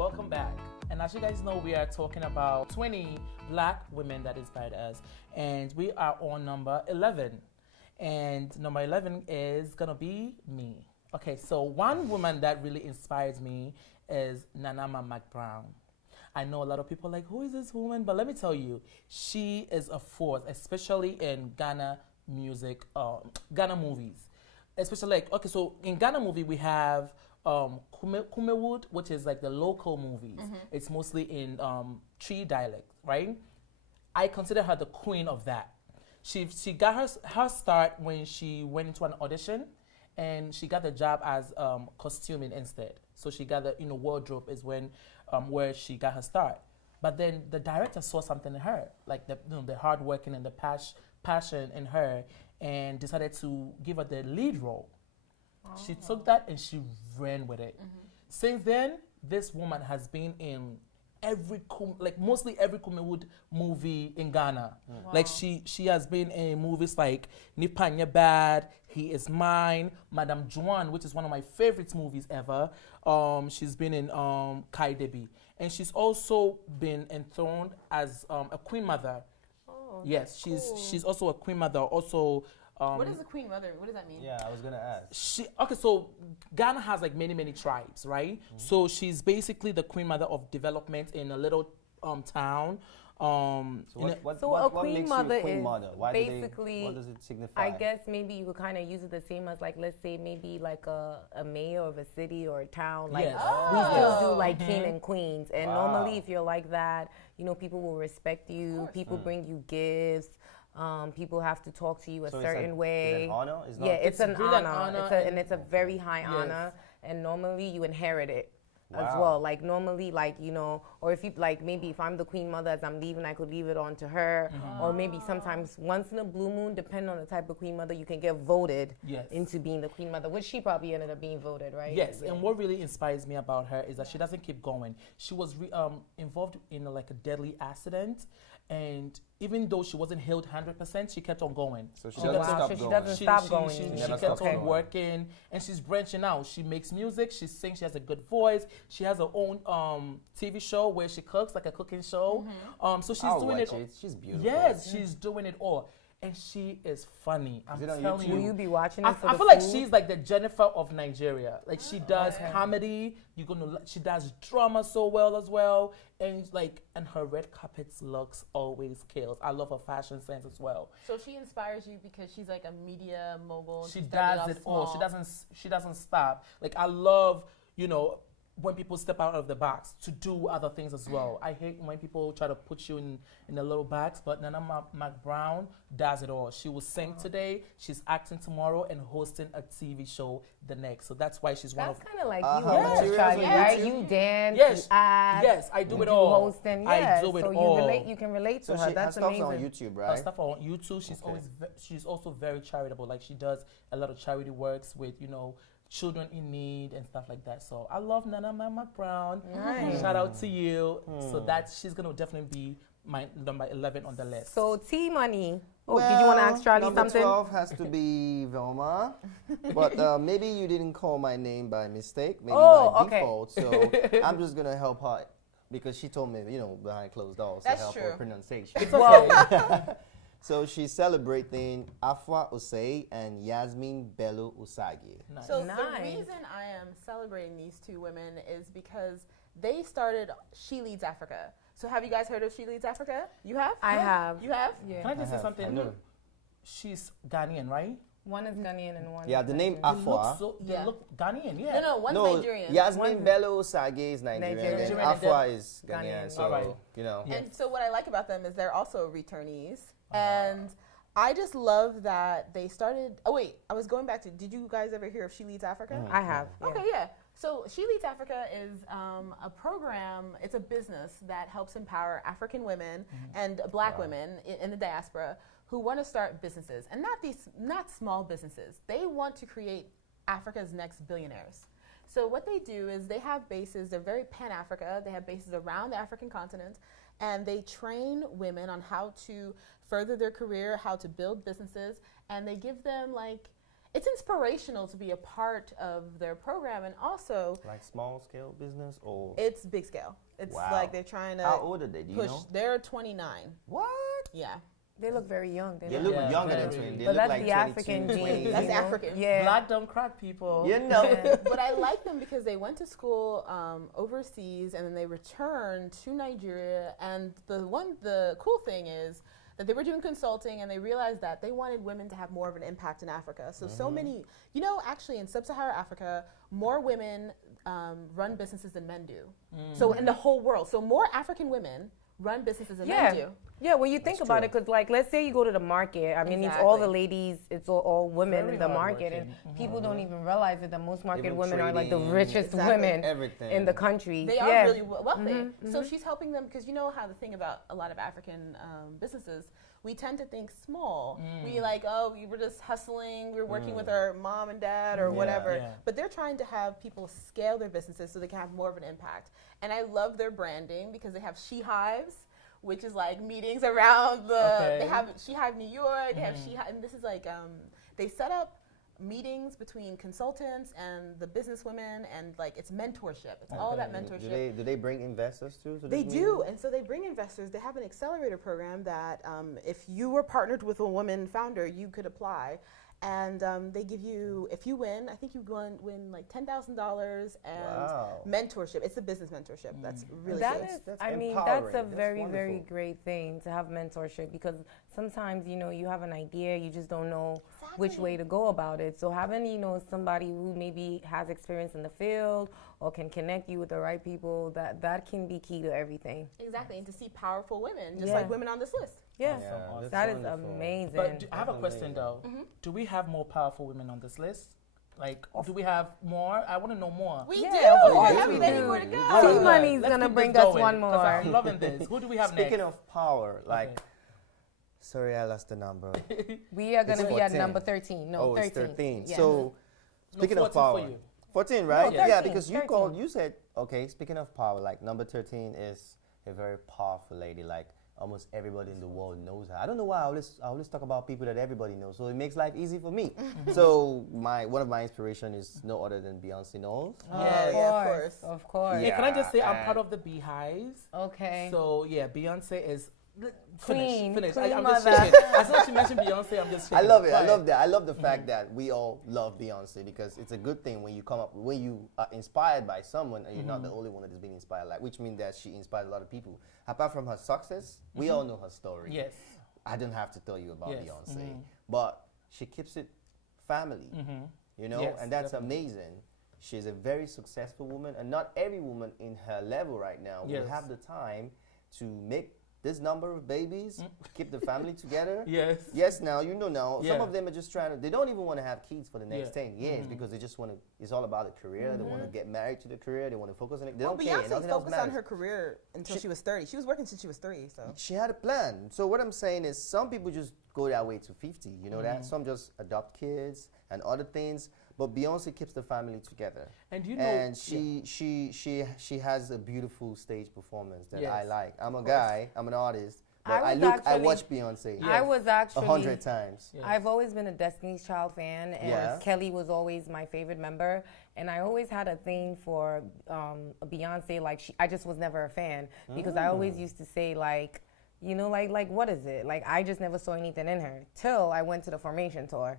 welcome back. And as you guys know, we are talking about 20 black women that inspired us. And we are on number 11. And number 11 is gonna be me. Okay, so one woman that really inspires me is Ama McBrown. I know a lot of people are like, who is this woman? But let me tell you, she is a force, especially in Ghana music, Ghana movies. Especially like, okay, so in Ghana movie, we have Kumewood, which is like the local movies. Mm-hmm. It's mostly in Tree dialect, right? I consider her the queen of that. She got her start when she went into an audition, and she got the job as costuming instead. So she got the wardrobe is when where she got her start. But then the director saw something in her, like the hard working and the passion in her, and decided to give her the lead role. Oh. She took that and she ran with it. Mm-hmm. Since then, this woman has been in mostly every Kumewood movie in Ghana. Mm. Wow. Like she has been in movies like Nipanya Bad, He Is Mine, Madame Juan, which is one of my favorite movies ever. She's been in Kai Debi, and she's also been enthroned as a queen mother. Oh, yes, she's also a queen mother. Also. What is a queen mother? What does that mean? Yeah, I was gonna ask. So Ghana has like many tribes, right? Mm-hmm. So she's basically the queen mother of development in a little town. So a queen mother is basically, what does it signify? I guess maybe you could kind of use it the same as like, let's say maybe like a mayor of a city or a town. Like we still do like king and queens, and normally if you're like that, people will respect you. People bring you gifts. People have to talk to you a certain way. Is it an honor? It's an honor. It's a very high honor, and normally you inherit it as well. Like normally, or if you maybe if I'm the queen mother as I'm leaving, I could leave it on to her, or maybe sometimes once in a blue moon, depending on the type of queen mother, you can get voted into being the queen mother, which she probably ended up being voted, right? Yes, and what really inspires me about her is that she doesn't keep going. She was involved in a deadly accident. And even though she wasn't healed 100%, she kept on going. So she doesn't stop going. She kept on working, and she's branching out. She makes music, she sings, she has a good voice. She has her own TV show where she cooks, like a cooking show. Mm-hmm. So she's doing it. She's beautiful. Yes, she's doing it all. And she is funny. I'm telling you. Will you be watching it? I feel like she's like the Jennifer of Nigeria. Like she does comedy. She does drama so well as well. And and her red carpets looks always kills. I love her fashion sense as well. So she inspires you because she's like a media mogul. She does it all. She doesn't stop. Like I love, when people step out of the box to do other things as well. I hate when people try to put you in a little box, but Ama McBrown does it all. She will sing today, she's acting tomorrow, and hosting a TV show the next. So that's why she's one of... That's kind of like you, right? You dance, you act. Yes, I do it all. Hosting, I do it all. You can relate to her. So that's her stuff's amazing. on YouTube, right? Her stuff on YouTube. She's also very charitable. Like she does a lot of charity works with, children in need and stuff like that. So I love Ama McBrown. Nice. Shout out to you. So she's gonna definitely be my number 11 on the list. So T Money. Did you want to ask Charlie number something? Number 12 has to be Velma, but maybe you didn't call my name by mistake, maybe by default. So I'm just gonna help her because she told me, behind closed doors to help her pronunciation. It's okay. So she's celebrating Afua Osei and Yasmin Bello Usagi. Nice. So the reason I am celebrating these two women is because they started She Leads Africa. So have you guys heard of She Leads Africa? You have? I have. You have? Yeah. Can I just say something? She's Ghanaian, right? One is Ghanaian and one is the name Afua. They look Ghanaian, yeah. No, one's Nigerian. Yasmin Bello Usagi is Nigerian, and Afua is Ghanaian. So, And so what I like about them is they're also returnees. And I just love that they started. Oh wait, I was going back to. Did you guys ever hear of She Leads Africa? I have. Yeah. Okay, yeah. So She Leads Africa is a program. It's a business that helps empower African women and Black women in the diaspora who want to start businesses, and not small businesses. They want to create Africa's next billionaires. So what they do is they have bases. They're very Pan-Africa. They have bases around the African continent, and they train women on how to further their career, how to build businesses, and they give them it's inspirational to be a part of their program, and also like small scale business or it's big scale. It's like they're trying to. How old are they? Do you know? They're 29. What? Yeah. They look very young. They look younger than 20. They but look that's like the African 22, gene. 20. That's African. Yeah. Black don't crack, people. You know. But I like them because they went to school overseas and then they returned to Nigeria. And the cool thing is that they were doing consulting and they realized that they wanted women to have more of an impact in Africa. So many, actually in sub-Saharan Africa, more women run businesses than men do. So in the whole world. So more African women run businesses than men do. Yeah, when you think about it, because like, let's say you go to the market. I mean, it's all the ladies, it's all women in the market, and people don't even realize that the most market women are like the richest women in the country. They are really wealthy. So she's helping them because you know how the thing about a lot of African businesses, we tend to think small. We like, oh, we were just hustling, we were working with our mom and dad or whatever. Yeah. But they're trying to have people scale their businesses so they can have more of an impact. And I love their branding because they have she hives, which is like meetings around they have She Hive New York, they have She Hive, and this is like, they set up meetings between consultants and the business women, and like it's mentorship. It's all that mentorship. Do they bring investors too? They do, and so they bring investors. They have an accelerator program that if you were partnered with a woman founder, you could apply. And they give you, if you win, I think you win like $10,000 and mentorship. It's a business mentorship. That's really good. That's a very, very great thing to have mentorship, because sometimes, you have an idea, you just don't know which way to go about it. So having, somebody who maybe has experience in the field or can connect you with the right people, that can be key to everything. Exactly, and to see powerful women, just like women on this list. Yeah, that is amazing. But I have a question though. Do we have more powerful women on this list? Like, do we have more? I want to know more. We do. We have many more to go. T-Money's going to bring us one more. I'm loving this. Who do we have Speaking of power, sorry, I lost the number. We are going to be at number 13. No, 13. It's 13. Yeah. So, speaking of power. 14, right? No, 13, yeah, because 13. you said, okay, speaking of power, like number 13 is a very powerful lady. Like, almost everybody in the world knows her. I don't know why I always talk about people that everybody knows, so it makes life easy for me. So one of my inspiration is no other than Beyonce Knowles. Of course. Yeah, can I just say I'm part of the Beehives? Okay. So yeah, Beyonce is Queen I'm mother. just shaking. As soon as she mentioned Beyonce, I'm just shaking. I love it. I love that. I love the fact that we all love Beyonce, because it's a good thing when you are inspired by someone and you're not the only one that is being inspired, which means that she inspired a lot of people. Apart from her success, we all know her story. Yes. I don't have to tell you about Beyonce, but she keeps it family, and that's amazing. She's a very successful woman, and not every woman in her level right now will have the time to make this number of babies, keep the family together. Yes, now, some of them are just trying to, they don't even want to have kids for the next 10 years because they just want to, it's all about the career. They want to get married to the career. They want to focus on it. They don't care. Beyonce focused on her career until she was 30. She was working since she was 3, so. She had a plan. So what I'm saying is some people just go that way to 50, you know that? Some just adopt kids and other things. But Beyonce keeps the family together, and she has a beautiful stage performance that I like. I'm a guy, I'm an artist, but I watch Beyonce. I was actually 100 times. I've always been a Destiny's Child fan, and Kelly was always my favorite member, and I always had a thing for Beyonce. Like I just was never a fan because I always used to say like what is it? Like I just never saw anything in her till I went to the Formation tour.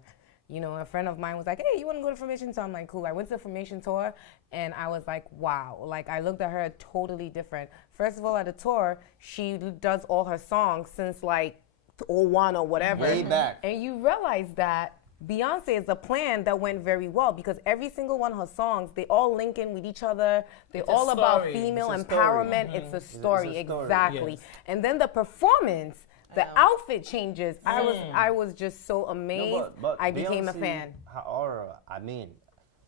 A friend of mine was like, hey, you want to go to Formation tour? I'm like, cool. I went to the Formation tour, and I was like, wow. Like, I looked at her totally different. First of all, at the tour, she does all her songs since, like, 01 or whatever. Way back. And you realize that Beyonce is a plan that went very well because every single one of her songs, they all link in with each other. They're all about female empowerment. It's a story, exactly. Yes. And then the performance, the outfit changes. I was just so amazed. But I became a fan. Her aura,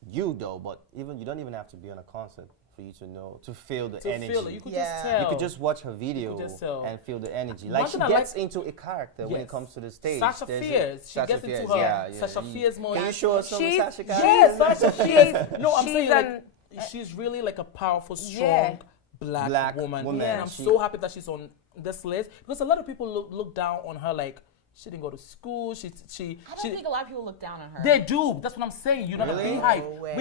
you though, but you don't even have to be on a concert for you to know, to feel the energy. Feel it. You could just tell. You could just watch her video and feel the energy. Like she gets into a character when it comes to the stage. Sasha Fierce. She gets into her Sasha Fierce mode. Can you show us some Sasha? Yes, Sasha Fierce. No, I'm saying she's really like a powerful, strong black woman. And I'm so happy that she's on this list because a lot of people look down on her like She didn't go to school. She I don't think a lot of people look down on her. They do. That's what I'm saying. You know, Really? the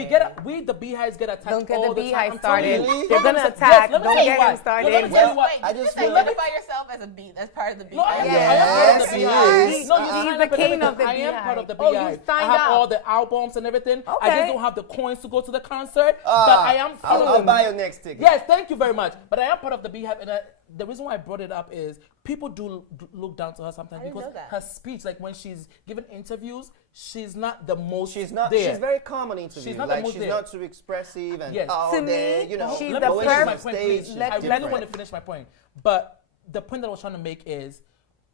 Beehive. No The Beehives get attacked Don't get all the the Beehive time. started. Really? They're gonna attack. Yes, Don't get him started. Let me tell you what. I just feel like like yourself as part of the No, I am. Beehive. I am part of Yes, the he Beehive. is. No, He's the king of the I am part of the Beehive. Beehive. Oh, you signed I have up. all the albums and everything. I Okay. just don't have the coins to go to the concert. But I am. I'll buy your next ticket. Yes, thank you very much. But I am part of the Beehive, and the reason why I brought it up is people do look down to her sometimes I didn't because know that. her speech, like when she's giving interviews, she's not the most. She's not. there. She's very calm on interview. She's not the like most she's there. not too expressive and Yes. out To there. me, You know, she's Let the me when finish she's my on point, stage, please. she's I really different. want to finish my point. But the point that I was trying to make is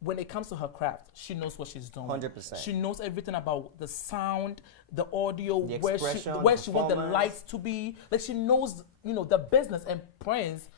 when it comes to her craft, she knows what she's doing. 100%. She knows everything about the sound, the audio, The where she expression, wants the performance. lights to be. Like she knows, the business. And Prince,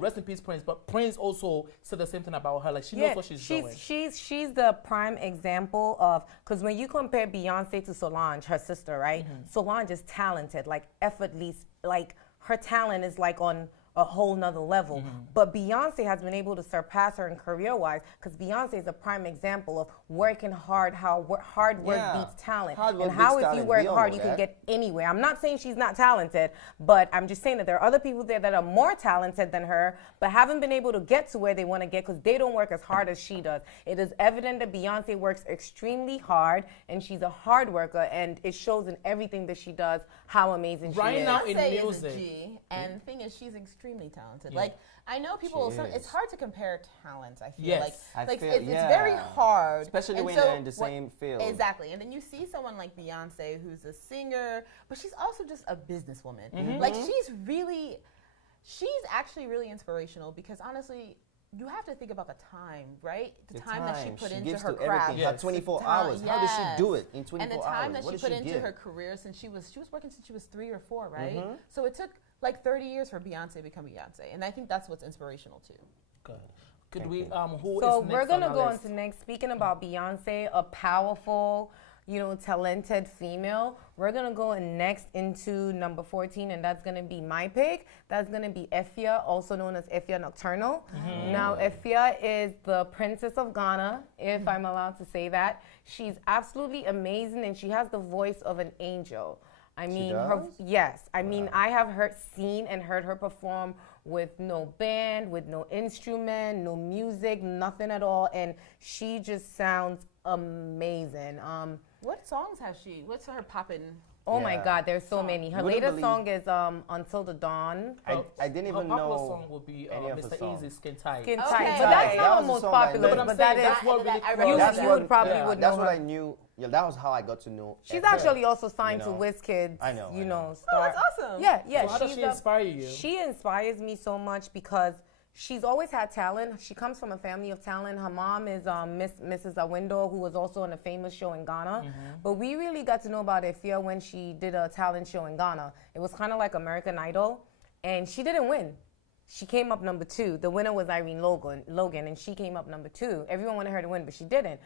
rest in peace, Prince. But Prince also said the same thing about her. Like she knows what she's doing. She's the prime example of, because when you compare Beyonce to Solange, her sister, right? Solange is talented, like effortlessly, like her talent is like on a whole nother level. But Beyonce has been able to surpass her in career-wise because Beyonce is a prime example of working hard, how hard work beats talent. Hard work And how beats if you talent. work We all hard, know you can that. get anywhere. I'm not saying she's not talented, but I'm just saying that there are other people there that are more talented than her, but haven't been able to get to where they want to get because they don't work as hard as she does. It is evident that Beyonce works extremely hard, and she's a hard worker, and it shows in everything that she does how amazing she is. Right now in Beyonce music. is a G, and the thing is, she's extremely talented. Like I know people, She it's is. hard to compare talents. I feel Yes. like feel- it's very hard, Especially And when so they're in the what- same field. Exactly, and then you see someone like Beyonce, who's a singer, but she's also just a businesswoman. Like she's actually really inspirational because honestly, you have to think about the time, right? The time that she put She into gives her to craft. everything. Her 24 Talent, hours. How does she do yes. it in 24 hours? And the time that What she does put into give? her career since she was working since she was 3 or 4, right? So it took like 30 years for Beyonce to become Beyonce, and I think that's what's inspirational too. Good. Could we? Who So is next we're gonna on go our on list? to next. Speaking about Beyonce, a powerful, talented female. We're gonna go next into number 14, and that's gonna be my pick. That's gonna be Efya, also known as Efya Nocturnal. Now, Efya is the Princess of Ghana, if I'm allowed to say that. She's absolutely amazing, and she has the voice of an angel. I mean, I have seen and heard her perform with no band, with no instrument, no music, nothing at all, and she just sounds amazing. What songs has she? What's her poppin'? Oh my God, there's so many. Her Wouldn't latest believe- song is Until the Dawn. I didn't Her even popular know song would be any of her Mr. songs. Easy Skin Tight. Skin Okay. Tight. But that's That not was her the most song I popular, know. But I'm but saying that that's is. what really I crossed- read That's that. You would probably Yeah. would That's know what her. I knew. Yeah, that was how I got to know. She's Efya. actually also signed to know. WizKid's, I know. Oh, star. that's awesome. Yeah. So how does she's she inspire you? She inspires me so much because she's always had talent. She comes from a family of talent. Her mom is Mrs. Awindo, who was also on a famous show in Ghana. But we really got to know about Efya when she did a talent show in Ghana. It was kind of like American Idol, and she didn't win. She came up number 2. The winner was Irene Logan, and she came up number 2. Everyone wanted her to win, but she didn't.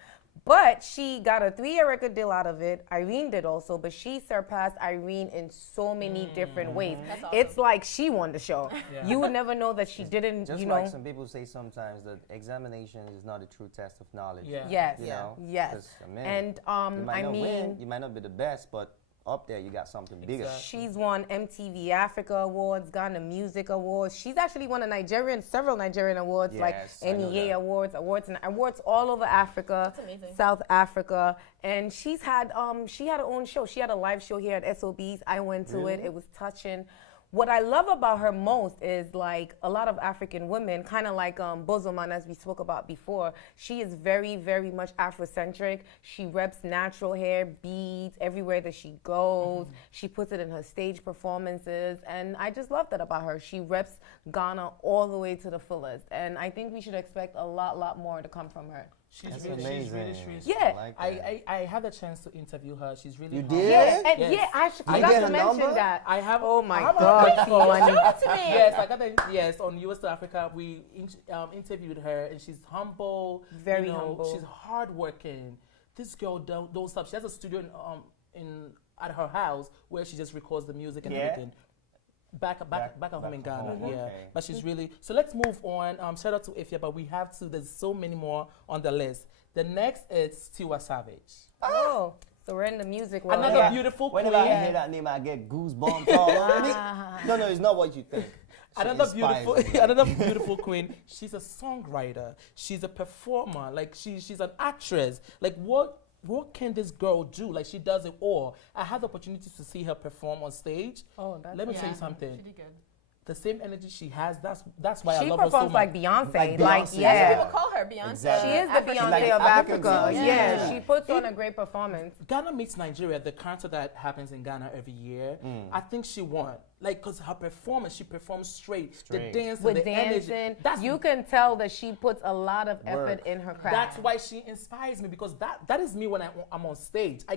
But she got a 3-year record deal out of it. Irene did also, but she surpassed Irene in so many different ways. That's awesome. It's like she won the show. Yeah. You would never know that she didn't, Just like some people say sometimes that examination is not a true test of knowledge. Yeah. Yes. You know? Yes. 'Cause, man, And you might I not mean, win, you might not be the best, but up there you got something bigger. Exactly. she's won MTV Africa Awards, Ghana Music Awards. She's actually won several Nigerian awards, like Yes, I know NEA that. awards all over Africa, That's amazing. South Africa, and she had her own show. She had a live show here at SOBs. I went to it. It was touching. What I love about her most is like a lot of African women, kind of like Bozoman, as we spoke about before. She is very, very much Afrocentric. She reps natural hair, beads everywhere that she goes. She puts it in her stage performances, and I just love that about her. She reps Ghana all the way to the fullest, and I think we should expect a lot more to come from her. That's She's amazing. Yeah. I like that. I had the chance to interview her. She's really You humble. did? Yeah, and Yes. I You forgot get to her mention number? that. I have. Oh my I have God, her phone. Tiwa. Show it to me. Yes, I got the on US to Africa. We interviewed her, and she's humble. Very humble. She's hardworking. This girl don't stop. She has a studio at her house where she just records the music and Yeah. everything. back at home in Ghana. home, Yeah, okay. but she's really. So let's move on. Shout out to Efya, but we have to. There's so many more on the list. The next is Tiwa Savage. Oh, so we're in the music world. Another beautiful queen. Whenever I hear that name, I get goosebumps all over me. No, it's not what you think. Another beautiful queen. She's a songwriter. She's a performer. Like she's an actress. Like what can this girl do? Like she does it all. I had the opportunity to see her perform on stage. Oh, that's Let me tell you something. She did good. The same energy she has. That's why I She love her so performs much. like Beyonce. Like Like, Beyonce. yeah. That's what people call her, Beyonce. Exactly. She is the African. Beyonce Like of African Africa. Beyonce. Yeah, she puts on a great performance. Ghana meets Nigeria, the concert that happens in Ghana every year. I think she won. Like, because her performance, she performs straight. The dance and With the dancing, energy. you can tell that she puts a lot of effort in her craft. That's why she inspires me, because that is me when I'm on stage. I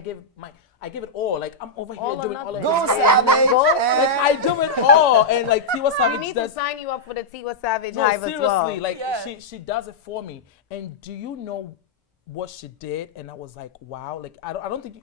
give it all. Like I'm over All here or doing all of nothing. it. Go Savage! Like I do it all, and like Tiwa we Savage need to does. sign you up for the Tiwa Savage No, hive as seriously, well. like Yeah. she does it for me. And do you know what she did? And I was like, wow. Like I don't think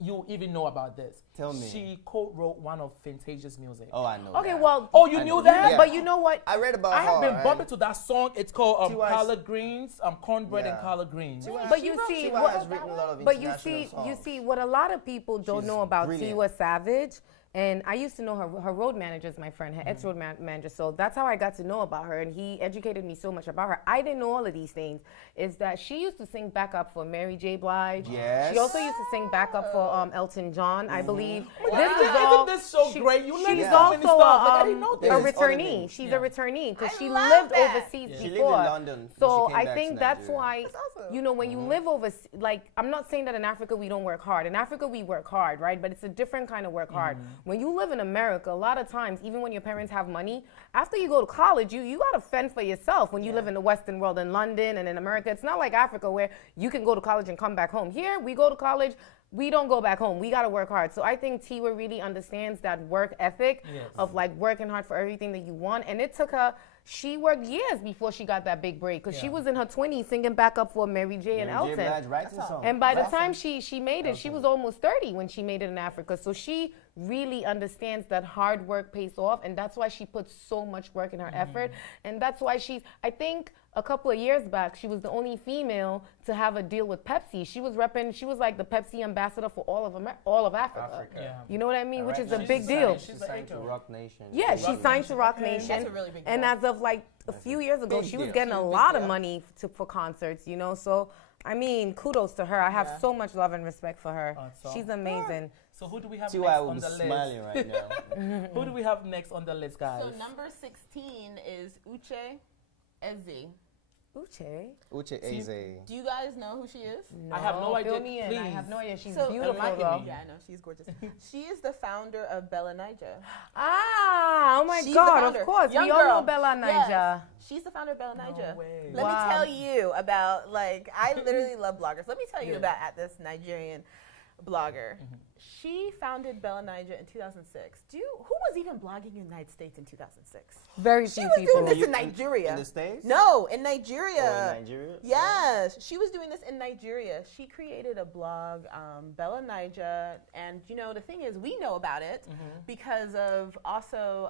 you even know about this. Tell me. She co-wrote one of Fantasia's music. Oh, I know. Okay, that. well, Oh, you I knew know. that? Yeah. but you know what? I read about I her. have been and bumping to that song. It's called Tiwa's- collard greens, cornbread and Yeah. collard greens. But you see, Tiwa has written a lot of but you international see, songs. what a lot of people don't She's know about brilliant. Tiwa Savage. And I used to know her road manager is my friend, her ex-road manager. So that's how I got to know about her. And he educated me so much about her. I didn't know all of these things. Is that she used to sing backup for Mary J. Blige. Yes. She also used to sing backup for Elton John, I believe. Isn't this so great? You learn She's so many also stuff. Like, I didn't know a this. There's other returnee. names. She's Yeah. a returnee because I she love lived that. overseas She lived before. in London. when So she came I back think to that's Nigeria. why, awesome. you know, when you live overseas, like, I'm not saying that in Africa we don't work hard. In Africa we work hard, right? But it's a different kind of work hard. When you live in America, a lot of times, even when your parents have money, after you go to college, you got to fend for yourself when you live in the Western world, in London and in America. It's not like Africa where you can go to college and come back home. Here, we go to college, we don't go back home. We got to work hard. So I think Tiwa really understands that work ethic of like working hard for everything that you want. And it took her, she worked years before she got that big break because she was in her 20s singing backup for Mary J. and Mary J. Elton. Blige writes a song. And by the That's time it. she made it, she was almost 30 when she made it in Africa. So she really understands that hard work pays off. And that's why she puts so much work in her effort. And that's why I think a couple of years back, she was the only female to have a deal with Pepsi. She was like the Pepsi ambassador for all of Africa. Yeah. You know what I mean? Which is a She's big signed- deal. she's She the signed to anchor. Rock Nation. Yeah, she signed to Rock Nation. That's a really big And deal. as of like a few years ago, big she was deal. getting a lot of money for concerts, you know? So, I mean, kudos to her. I have so much love and respect for her. Awesome. She's amazing. So who do we have See next why I on will be the list? smiling right now. Who do we have next on the list, guys? So number 16 is Uche Eze. Uche. Uche Eze. Do you guys know who she is? I have no idea. Fill me in. I Please. have no idea. She's So, beautiful, enlighten though. me. Yeah, I know. She's gorgeous. She is the founder of Bella Naija. Ah, oh my She's the God, founder. of course. Young We all girl. know Bella Naija. Yes. She's the founder of Bella Naija. way. Let Wow. me tell you about, like, I literally love bloggers. Let me tell you Yeah. about this Nigerian blogger. She founded Bella Naija in 2006. Who was even blogging in the United States in 2006? Very She few was people. doing this in In- Nigeria. in the States? No, in Nigeria. Oh, in Nigeria? Yes, she was doing this in Nigeria. She created a blog, Bella Naija, and you know the thing is, we know about it because of also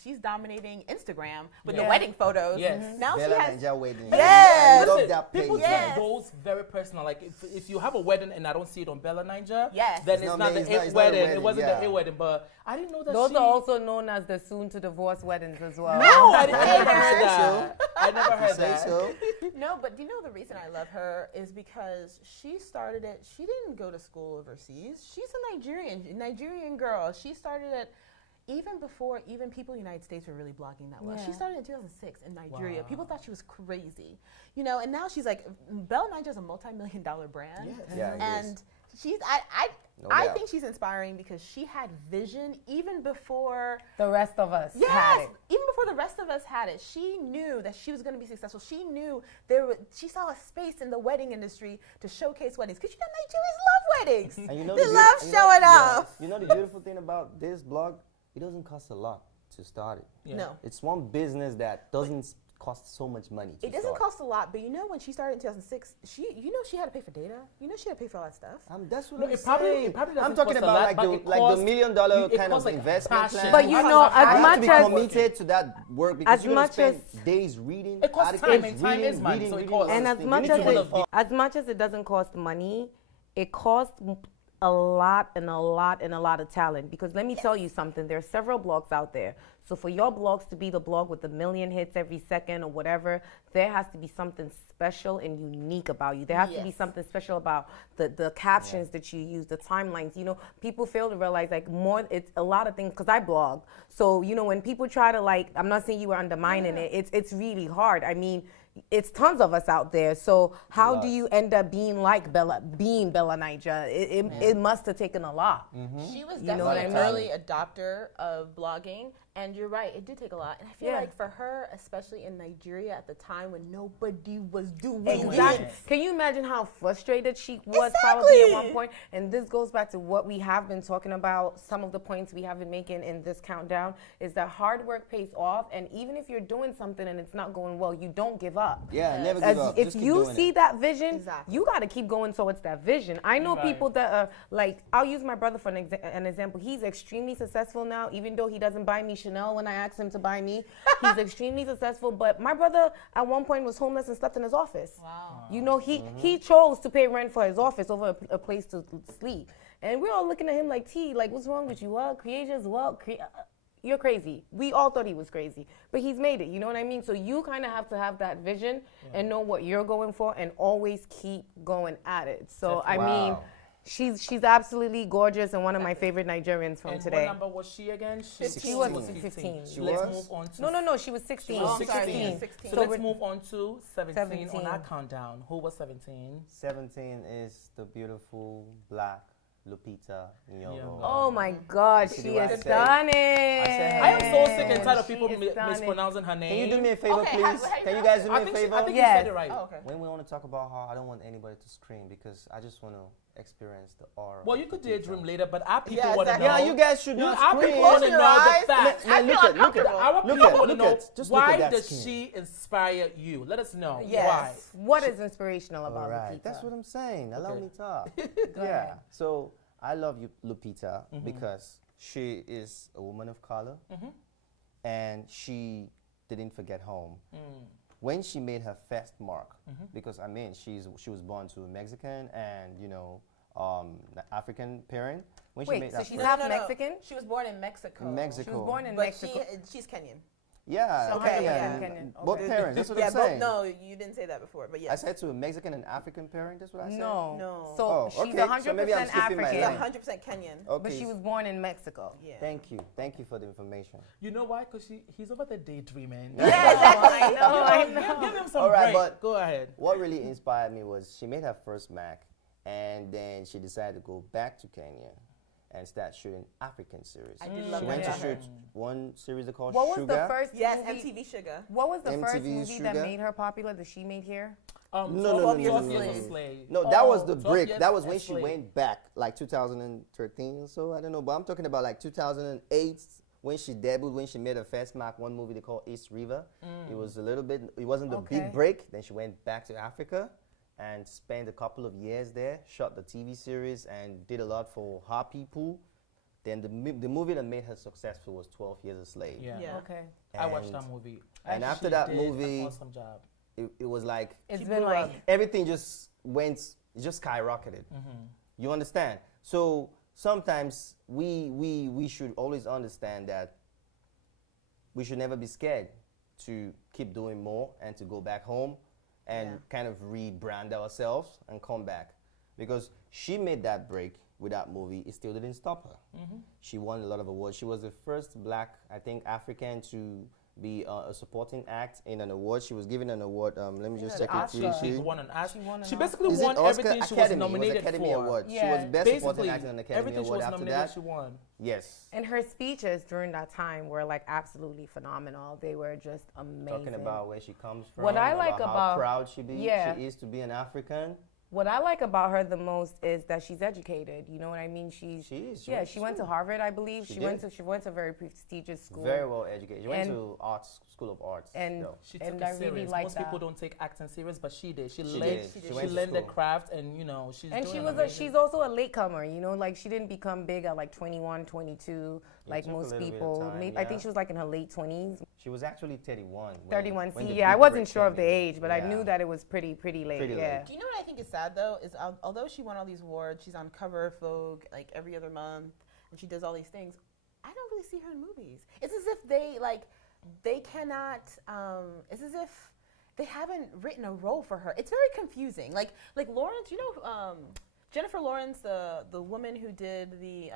she's dominating Instagram with the Yeah. wedding photos. Yes. Now Bella she has. Naija wedding. Yes. I love Listen, that page. people Yes. take those very personal. Like if you have a wedding and I don't see it on Bella Naija, Yes. then It's it's not not me, the it's not- A it's not a wedding. It wedding, wasn't yeah. the A wedding, but I didn't know that Those she. are also known as the soon-to-divorce weddings as well. No, I never If you heard say that. I never You heard say that. so? No, but do you know the reason I love her is because she started it. She didn't go to school overseas. She's a Nigerian girl. She started it even before even people in the United States were really blogging that well. She Yeah. started in 2006 in Nigeria. Wow. People thought she was crazy, you know. And now she's like, Bella Naija is a multi-million-dollar brand, Yes. Yeah, it and is. she's No I doubt. think she's inspiring because she had vision even before. The rest of us had Yes, it. even before the rest of us had it, she knew that she was going to be successful. She knew she saw a space in the wedding industry to showcase weddings. Because you know, Nigerians love weddings. And you know They the love beau- showing yeah. off. You know the beautiful thing about this blog? It doesn't cost a lot to start it. Yeah. No. It's one business that doesn't costs so much money to It doesn't start. cost a lot, but when she started in 2006, she had to pay for data. She had to pay for all that stuff. That's what No, I'm it probably saying. doesn't I'm talking cost a about lot, like but the it $1 costs- million it kind costs of like investment passion. plan. But You you have know, to have as You much have to be as committed to that work because As you're gonna much spend as- days reading. It costs time, and time is money, so it costs. and as You much need as to it- work. as much as it doesn't cost money, it costs a lot and a lot and a lot of talent. Because let me tell you something, there are several blogs out there. So for your blogs to be the blog with 1 million hits every second or whatever, there has to be something special and unique about you. There has to be something special about the captions that you use, the timelines. People fail to realize it's a lot of things, because I blog. So, when people try to I'm not saying you were undermining it, it's really hard. I mean, it's tons of us out there. So how do you end up being like Bella Naija? It must have taken a lot. She was You know definitely what I an mean? early adopter of blogging, and you're right, it did take a lot. And I feel like for her, especially in Nigeria at the time when nobody was doing Exactly. it. Can you imagine how frustrated she was probably at one point? And this goes back to what we have been talking about. Some of the points we have been making in this countdown is that hard work pays off, and even if you're doing something and it's not going well, you don't give up. Yeah, never give up. If Just keep you doing see it. that vision, Exactly. you got to keep going towards that vision. I know people that are I'll use my brother for an example. He's extremely successful now, even though he doesn't buy me Chanel when I ask him to buy me. He's extremely successful, but my brother at one point was homeless and slept in his office. Wow. He chose to pay rent for his office over a place to sleep. And we're all looking at him like, T, what's wrong with you? What? Creators, what? You're crazy. We all thought he was crazy, but he's made it. You know what I mean? So you kind of have to have that vision and know what you're going for and always keep going at it. So, I mean, she's absolutely gorgeous and one of my favorite Nigerians from today. What number was she again? She was 15. She Let's was? move on to No, she was 16. was 16. 16. So So let's we're- move on to 17 on 17. our countdown. Who was 17? 17 is the beautiful black Lupita Nyong'o. Oh my God, See she what I is say? stunning. I am so sick and tired of She people is stunning. mispronouncing her name. Can you do me a favor, Okay, please? how you Can you pronounce guys it? do me I a think, favor? I think Yes. you said it right. Oh, okay. When we want to talk about her, I don't want anybody to scream because I just want to experience the aura. Well, of you could Lupita. daydream later, but our people Yeah, want to exactly. know. Yeah, you guys should not our scream. people want to Close your know eyes. the facts. I feel look at- uncomfortable. Our Look people at- want to look know at- just look at why that does skin. she inspire you? Let us know Yes. why. What is inspirational All about right, Lupita? that's what I'm saying. Allow Okay. me to talk. Yeah. ahead. So I love you, Lupita, because she is a woman of color, and she didn't forget home. When she made her first mark, because I mean, she was born to a Mexican and African parent. When she Wait, made so that she's first- half Mexican? She was born in Mexico. Mexico. She was born in But Mexico. she's Kenyan. Yeah, So okay, 100% yeah. Kenyan. Both Okay. parents. That's what Yeah, I'm saying. no, you didn't say that before, but yes. I said to a Mexican and African parent. That's what I said. No. No. So Oh, she's okay. So 100% maybe I'm skipping my She's line. African, 100% Kenyan. Okay. but she was born in Mexico. Yeah. Thank you. Thank you for the information. You know why? Because he's over there daydreaming. Yeah, exactly. I know. Give him some All right, break. but- Go ahead. What really inspired me was she made her first Mac, and then she decided to go back to Kenya and start shooting African series. I did She love went to that. shoot one series they called What was Sugar. the first Yes, movie? MTV Sugar. What was the first MTV movie that Sugar? made her popular that she made here? No, 12 Years a Years Slave. a Slave. No, that was Oh, the 12 break. Years That was a when she Slave. went back, like 2013 or so. I don't know, but I'm talking about like 2008 when she debuted, when she made her first Mac, one movie they called East River. It was a little bit, it wasn't the Okay. big break. Then she went back to Africa and spent a couple of years there, shot the TV series and did a lot for her people. Then the movie that made her successful was 12 Years a Slave. Yeah. Yeah. Okay. I watched And- that movie. and She after that did movie- an awesome job. It was like It's She been blew like up. everything just went, it just skyrocketed. You understand? So sometimes we should always understand that we should never be scared to keep doing more and to go back home and Yeah. kind of rebrand ourselves and come back. Because she made that break with that movie, it still didn't stop her. She won a lot of awards. She was the first black, I think, African to be a supporting act in an award. She was given an award. Let me just check it She to you. won an Oscar. She won an She basically Is it won Oscar everything she was Academy? It was nominated Academy for. Award. She Yeah. was best supporting Basically, actor in the Academy everything she Award was after nominated, that. she won. Yes. And her speeches during that time were like absolutely phenomenal. They were just amazing. Talking about where she comes from. What I like how about- proud she Yeah. is to be an African. What I like about her the most is that she's educated. You know what I mean? She went to Harvard, I believe. She went to a very prestigious school. Very well educated. She went to School of Arts. And she took it I really serious. like Most people don't take acting serious, but she did. She went learned the craft, and she's also a latecomer. You know, like she didn't become big at like 21, 22, like most people. I think she was like in her late 20s. She was actually 31. 31. I wasn't sure of the age, but I knew that it was pretty late. Yeah. Do you know what I think is sad though? Is although she won all these awards, she's on cover of Vogue like every other month, and she does all these things. I don't really see her in movies. It's as if they cannot. It's as if they haven't written a role for her. It's very confusing. Like Lawrence, Jennifer Lawrence, the woman who did the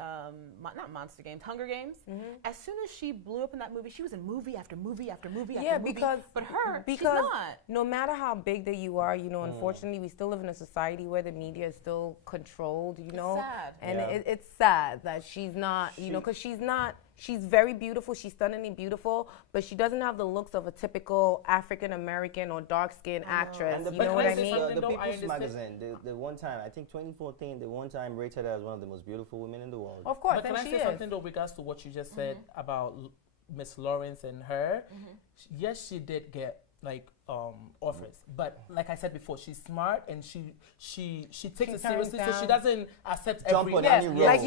not Monster Games, Hunger Games. Mm-hmm. As soon as she blew up in that movie, she was in movie after movie after movie after movie. But she's not. No matter how big that you are, unfortunately, we still live in a society where the media is still controlled. It's sad. And it's sad that she's not. Because she's not. She's very beautiful. She's stunningly beautiful, but she doesn't have the looks of a typical African American or dark skinned actress. You know what I mean? The People's Magazine, the one time, I think 2014, the one time rated her as one of the most beautiful women in the world. Of course, but can I say something though, regards to what you just said about Miss Lawrence and her? Yes, she did get offers, but like I said before, she's smart and she takes it seriously, so she doesn't accept every role. Like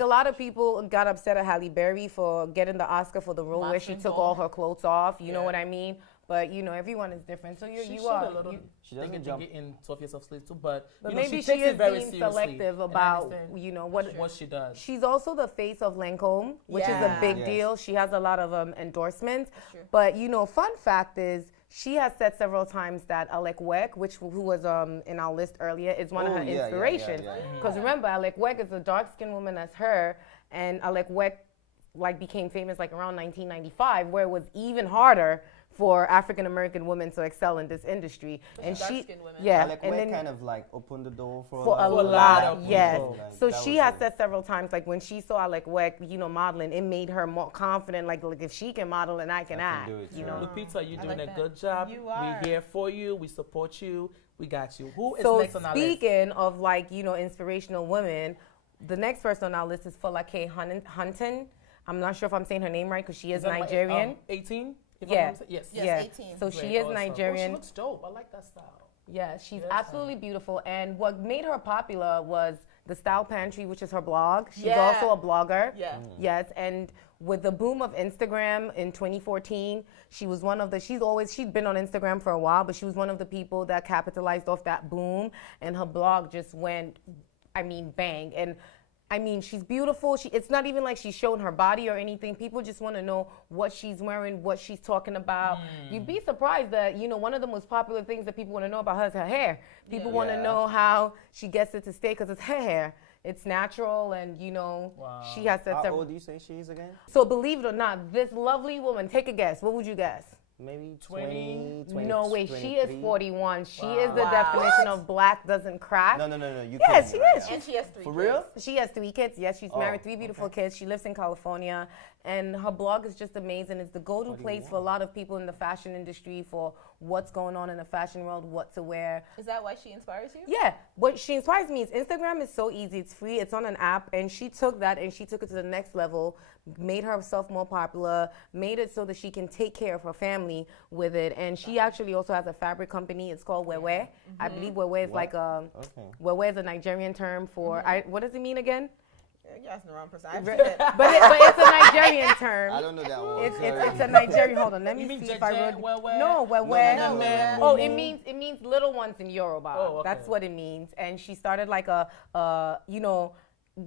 a lot of people got upset at Halle Berry for getting the Oscar for the role where she took all her clothes off. You know what I mean? But everyone is different. So she doesn't jump in Sophia's of sleep too, but maybe she is very being selective about what she does. She's also the face of Lancome, which is a big deal. She has a lot of endorsements. But fun fact is, she has said several times that Alec Weck, who was in our list earlier, is one of her inspirations. Because remember, Alec Weck is a dark-skinned woman as her, and Alec Weck became famous around 1995, where it was even harder for African American women to excel in this industry. And Alec Weck kind of opened the door for a lot of people. So she has said several times, when she saw Alec Weck, modeling, it made her more confident. Like if she can model, and I can act. Lupita, you're doing a good job. We're here for you. We support you. We got you. Who is next on our list? Speaking of inspirational women, the next person on our list is Folake Hunton. I'm not sure if I'm saying her name right because she is Nigerian. 18? Yes, 18. So she is Nigerian. She looks dope. I like that style. Yeah, she's absolutely beautiful. And what made her popular was the Style Pantry, which is her blog. She's also a blogger. Yeah. Yes, and with the boom of Instagram in 2014, she was she'd been on Instagram for a while, but she was one of the people that capitalized off that boom, and her blog just went, bang. And she's beautiful. It's not even like she's showing her body or anything. People just want to know what she's wearing, what she's talking about. You'd be surprised that, one of the most popular things that people want to know about her is her hair. People want to know how she gets it to stay because it's her hair. It's natural, and, she has said How old do you say she is again? So believe it or not, this lovely woman, take a guess. What would you guess? Maybe 20, No way, 23? she is 41. She is the definition of black doesn't crack. No. Yes, she is. And she has 3 kids. For real? She has 3 kids. Yes, she's married, 3 beautiful kids. She lives in California. And her blog is just amazing. It's the go-to place for a lot of people in the fashion industry for what's going on in the fashion world, what to wear. Is that why she inspires you? Yeah. What she inspires me is Instagram is so easy. It's free. It's on an app. And she took that and she took it to the next level, made herself more popular, made it so that she can take care of her family with it. And she actually also has a fabric company. It's called Wewe. I believe Wewe is Wewe is a Nigerian term for, what does it mean again? You're asking the wrong person. But it's a Nigerian term. I don't know that one. It's a Nigerian. Hold on, let me see if I wrote. No, Wewe. Oh, it means little ones in Yoruba. Oh, okay. That's what it means. And she started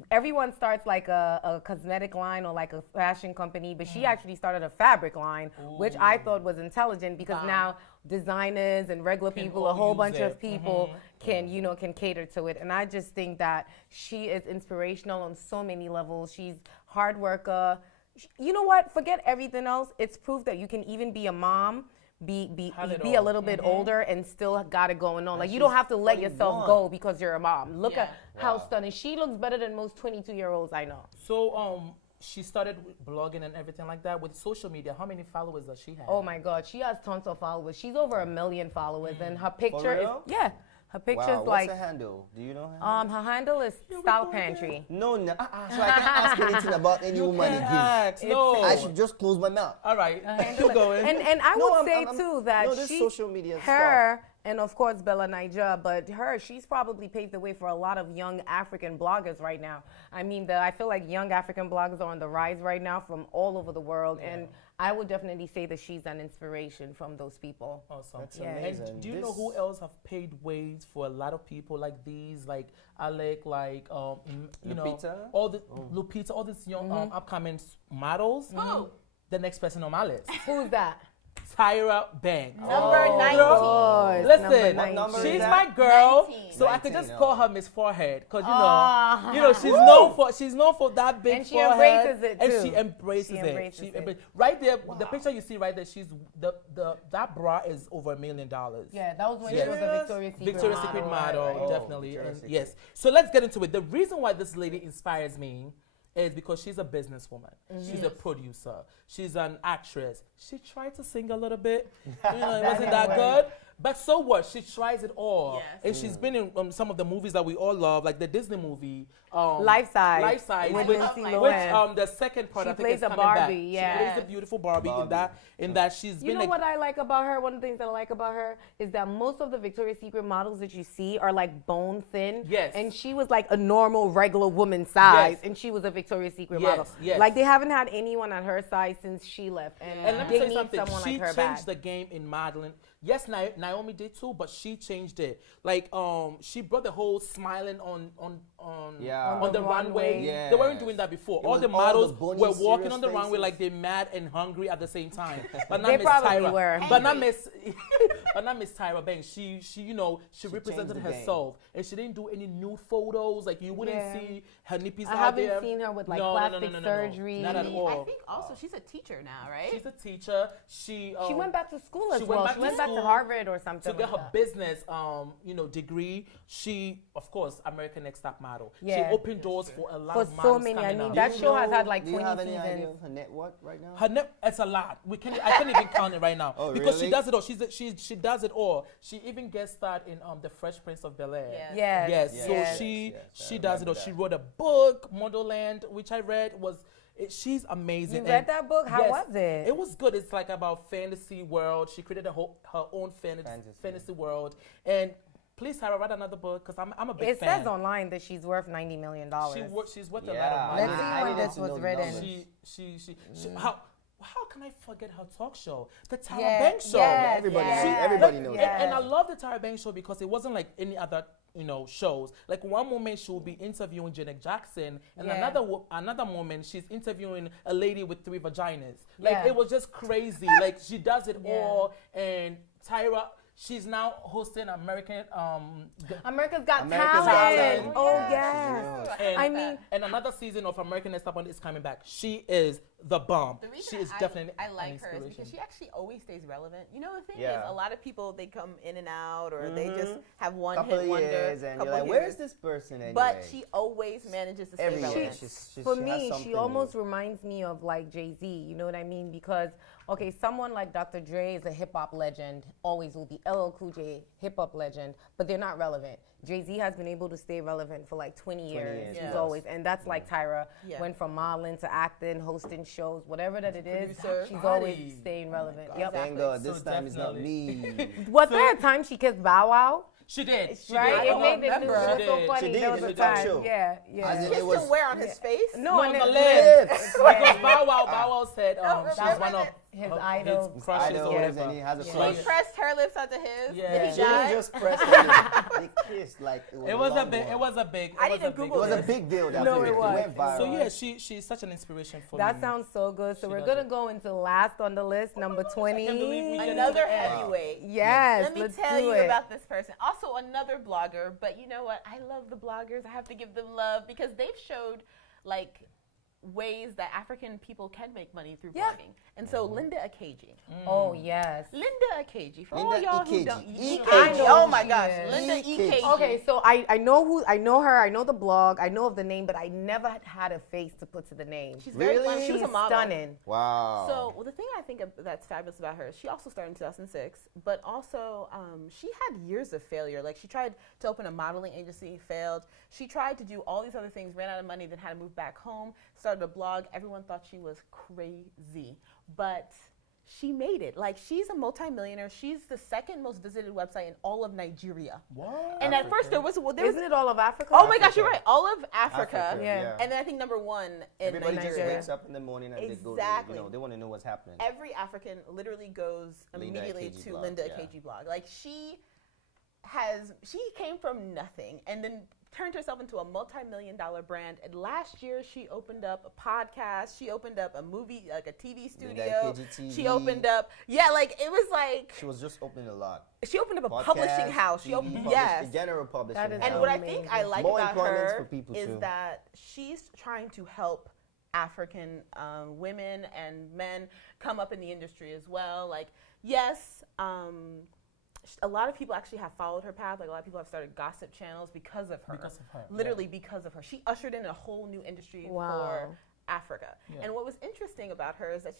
everyone starts like a cosmetic line or like a fashion company, but she actually started a fabric line, which I thought was intelligent because now designers and regular people, a whole bunch of people can cater to it. And I just think that she is inspirational on so many levels. She's hard worker. You know what? Forget everything else. It's proof that you can even be a mom, be a little bit older and still got it going on. Like you don't have to let yourself go because you're a mom. Look at how stunning she looks, better than most 22-year-olds I know. So she started blogging and everything like that. With social media, how many followers does she have? Oh my God, she has tons of followers. She's over 1 million followers, and her picture For is real? her picture Wow, is what's like her handle? Do you know her handle? her handle is Style Pantry. No, so I can't ask anything about any woman again. No. I should just close my mouth. All right, keep going. And I would say too that this she, social media her, and of course Bella Naija, but she's probably paved the way for a lot of young African bloggers right now. I mean, I feel like young African bloggers are on the rise right now from all over the world, and I would definitely say that she's an inspiration from those people. Awesome. That's Yeah. amazing. And do you know who else have paid ways for a lot of people like these, like Alec, like you Lupita? know, all the Lupita, all these young upcoming models? Who? The next person on my list, Who's that? Tyra Banks. Number 19. Course, Listen, What number she's is that? my girl, 19. so I could 19, just call her Miss Forehead, cause Ah. you know she's known for that big And she forehead, embraces it, and too. she embraces She it. embraces it. Right there, the picture you see right there, she's that bra is over $1 million. Yeah, that was when Yes. she was a Victoria's Secret Victoria's Secret model, right. Oh, definitely. Victoria's And Secret. yes. So let's get into it. The reason why this lady inspires me is because she's a businesswoman. She's a producer. She's an actress. She tried to sing a little bit. You know, it wasn't that good. But so what? She tries it all. Yes. And she's been in some of the movies that we all love, like the Disney movie. Life Size. Life Size. With Which, Lindsay which Lohan. the second part, She I think, plays is a coming back. Barbie, yeah. She plays the beautiful Barbie. In that she's You been know like, what I like about her? One of the things that I like about her is that most of the Victoria's Secret models that you see are like bone thin. Yes. And she was like a normal, regular woman size, Yes. and she was a Victoria's Secret Yes, model. yes. Like they haven't had anyone at her size since she left, and And let me they tell you need something. someone She like her changed back. the game in modeling. Yes, Naomi did too, but she changed it. Like she brought the whole smiling on the runway. Yes. They weren't doing that before. It All was the all the models bony, were walking serious on the runway faces. like they're mad and hungry at the same time. But not They Miss probably Tyra. were. But not Miss but not Miss Tyra Banks. She represented changed the game. herself, and she didn't do any nude photos. Like you wouldn't Yeah. see her nippies I out there. haven't seen her with like No, plastic no. surgery. Not at all. I think also she's a teacher now, right? She's a teacher. She went back to school as she well. went back She went to back to school Harvard or something. to get like her that. business degree. She, of course, American Next Top Model. Yeah. She opened doors for a lot For of so models many. I coming mean, up. that Do you show has had know- like do you 20 have any seasons. idea of her net worth right now? It's a lot. I can't even count it right now. Oh, because really? she does it all. She does it all. She even guest starred in the Fresh Prince of Bel-Air. Yes. Yes. Yes, So yes, she yes, I she does it all. remember She that. wrote a book, Motherland, which I read she's amazing. You read And that book? How yes, was it? It was good. It's like about fantasy world. She created her own fantasy world. And please, Tyra, write another book because I'm a big It fan. says online that she's worth $90 million. She's worth a lot Yeah, of money. Let's see I when needed this to was know the written. numbers. She how can I forget her talk show? The Tyra Yeah, Banks show. yes, Everybody yes. knows. Everybody knows. Yeah. And I love the Tyra Banks show because it wasn't like any other shows. Like one moment she will be interviewing Janet Jackson, and Yeah. another moment she's interviewing a lady with 3 vaginas. Like Yeah. it was just crazy. Like she does it Yeah. all. And Tyra, she's now hosting America's America's Got America's Got Talent. Talent. Oh, Yeah. yes. and, I mean, and another season of American Next Top Model is coming back. She is the bomb. The reason She is I definitely I an like her is inspiration. because she actually always stays relevant. You know, the thing Yeah. is, a lot of people, they come in and out, or they just have one Couple hit of wonder. years, and you're couple like, years. where's this person anyway? But she always manages to stay Every year, relevant. for she has me, something she almost reminds me of like Jay-Z, you know what I mean? Because, okay, someone like Dr. Dre is a hip-hop legend, always will be. LL Cool J, hip-hop legend, but they're not relevant. Jay-Z has been able to stay relevant for like 20 years. years, Yeah. He's yes. always, and that's like Tyra, Yeah. went from modeling to acting, hosting shows, whatever that it is, Producer. she's Body. always staying relevant. God. Yep. Thank God, So this time it's not definitely. me. Was there a time she kissed Bow Wow? She did. She Right? did. It I made the news. remember. It was so She funny. did. There was In a the talk time. show. Yeah, yeah. As in, Kissed it was him where on his face? No, on and the it- lips. Yeah. Because Bow Wow said she's remember one of that. His her- idols. his crushes Idols, or whatever. and he has a Yeah. She crush. pressed her lips onto his. Yeah. Did he She didn't die? just press it. They kissed like it was, It was a long big. one. It was a big. I it was didn't a big It Google was deal. a big deal. That No, was it it was. went viral. So yeah, she's such an inspiration for That me. sounds so good. So She we're does gonna it. go into last on the list, number 20. can't believe we did it. Another Yeah. heavyweight. Yes, Let me let's tell do you it. about this person. Also another blogger, but you know what? I love the bloggers. I have to give them love because they've showed like ways that African people can make money through blogging. And so Linda Ikeji. Oh, yes. Linda Ikeji. For all Linda y'all who Ikeji. don't Ikeji. oh my gosh. Linda Ikeji. Ikeji. Okay, so I know her, I know the blog, I know of the name, but I never had a face to put to the name. She's very Really? fun. She was a She's model. stunning. Wow. So the thing I think that's fabulous about her, she also started in 2006, but also she had years of failure. Like she tried to open a modeling agency, failed. She tried to do all these other things, ran out of money, then had to move back home, started a blog. Everyone thought she was crazy, but she made it. Like she's a multimillionaire. She's the second most visited website in all of Nigeria. What? And at first there was Isn't it all of Africa? oh my gosh, you're right, all of Africa. Yeah. And then I think number one in Everybody just Nigeria. wakes up in the morning and they go Exactly. to, they want to know what's happening. Every African literally goes Linda immediately Ikeji to blog, Linda yeah. Ikeji blog. Like she came from nothing and then turned herself into a multi-million-dollar brand. And last year she opened up a podcast. She opened up a movie, like a TV studio. Ikeji TV. She opened up, like it was like She was just opening a lot. she opened up a Podcast, publishing house. She TV, opened a general publishing That is house. And what I think I like More about employments her for people is too. that she's trying to help African women and men come up in the industry as well. Like, yes, a lot of people actually have followed her path. Like, a lot of people have started gossip channels because of her. Because of her. Literally because of her. She ushered in a whole new industry for Africa. Yeah. And what was interesting about her is that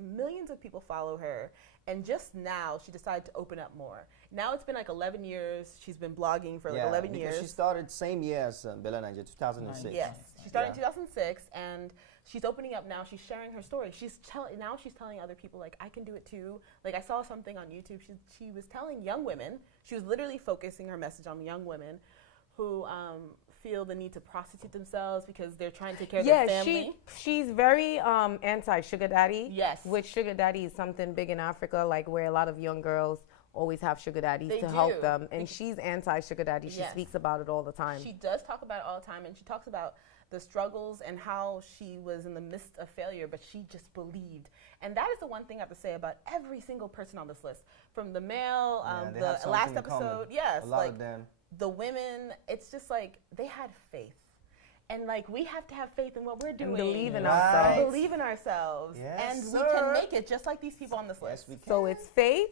millions of people follow her, and just now she decided to open up more. Now it's been like 11 years. She's been blogging for 11 years. She started same year as Bella Naija, 2006. Yes, she started in 2006, and she's opening up now. She's sharing her story. She's telling other people, like, I can do it too. Like, I saw something on YouTube. She was telling young women. She was literally focusing her message on young women who feel the need to prostitute themselves because they're trying to take care of their family. She's very anti-sugar daddy. Yes. Which sugar daddy is something big in Africa, like where a lot of young girls always have sugar daddies They to do. help them. And she's anti-sugar daddy. She Yes. speaks about it all the time. She does talk about it all the time, and she talks about the struggles and how she was in the midst of failure, but she just believed. And that is the one thing I have to say about every single person on this list. From the male, they the have something last in common. episode, yes, A lot of them. the women, it's just like they had faith. And like we have to have faith in what we're doing. And believe in Right. ourselves. And believe in ourselves. Yes, and we sir. can make it just like these people on this Yes, list. we can. So it's faith,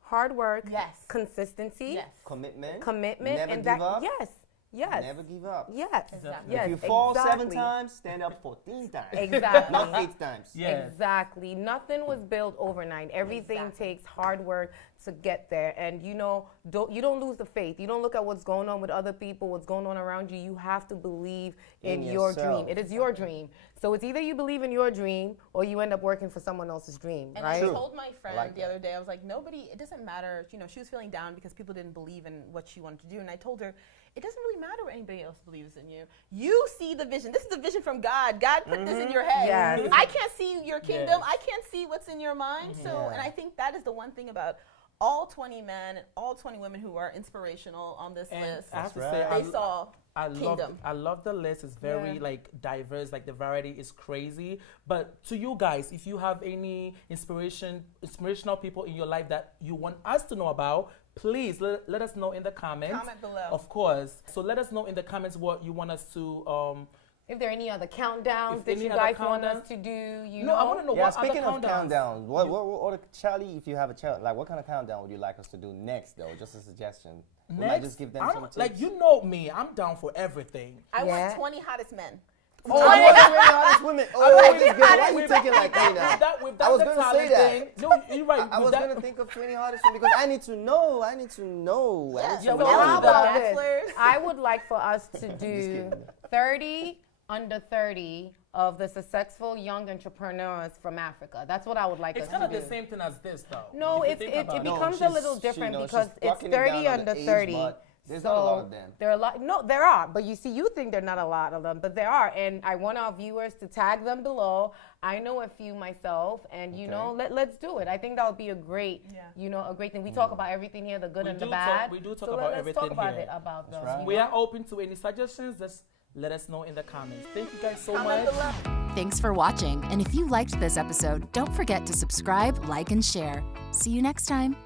hard work, Yes. consistency, Yes. Commitment. and Never give that up. yes. Never give up. Yes. Exactly. Yes. If you fall exactly. 7 times, stand up 14 times. Exactly. Not 8 times. Yeah. Exactly. Nothing was built overnight. Everything Exactly. takes hard work to get there. And you don't lose the faith. You don't look at what's going on with other people, what's going on around you. You have to believe in your yourself. dream. It is your dream. So it's either you believe in your dream or you end up working for someone else's dream, And right? I told my friend like the other day, I was like, it doesn't matter. She was feeling down because people didn't believe in what she wanted to do. And I told her, it doesn't really matter what anybody else believes in you. You see the vision. This is the vision from God. God put this in your head. Yes. I can't see your kingdom. Yes. I can't see what's in your mind. So, Yeah. and I think that is the one thing about all 20 men and all 20 women who are inspirational on this And list. I have to That's say, right. They saw I love kingdom. I love the list. It's very like diverse. Like the variety is crazy. But to you guys, if you have any inspirational people in your life that you want us to know about, please let us know in the comments. Comment below. Of course. So let us know in the comments what you want us to. If there are any other countdowns If that any you other guys want countdowns? us to do, No, I want to know Yeah, what speaking other of countdowns. countdowns, what Charlie, if you have a child, like what kind of countdown would you like us to do next, though? Just a suggestion. We might just give them I some don't- tips. like you know me, I'm down for everything. I Yeah. want 20 hottest men. Oh, you want the hottest women. Oh, this girl, why you With taking like me now? With that, I was the gonna say talent that. thing. No, you're right. I with was that- going to think of 20 hottest women because I need to know. Yeah, I need to Yeah, know. we So can how do that. about this? Bachelors. I would like for us to do kidding. 30 under 30 of the successful young entrepreneurs from Africa. That's what I would like It's us kind to of do. the same thing as this, though. No, if you it think about becomes a she's- little different she's because it's bucking it down 30 on under the age, 30. but there's not a lot of them. There are a lot. No, there are. But you see, you think there are not a lot of them, but there are. And I want our viewers to tag them below. I know a few myself, and let's do it. I think that would be a great, a great thing. We talk about everything here, the good We and the do bad. talk- we do talk So about let's everything talk about here. it about those. right. you We know? are open to any suggestions. Just let us know in the comments. Thank you guys so Comment much. below. Thanks for watching, and if you liked this episode, don't forget to subscribe, like, and share. See you next time.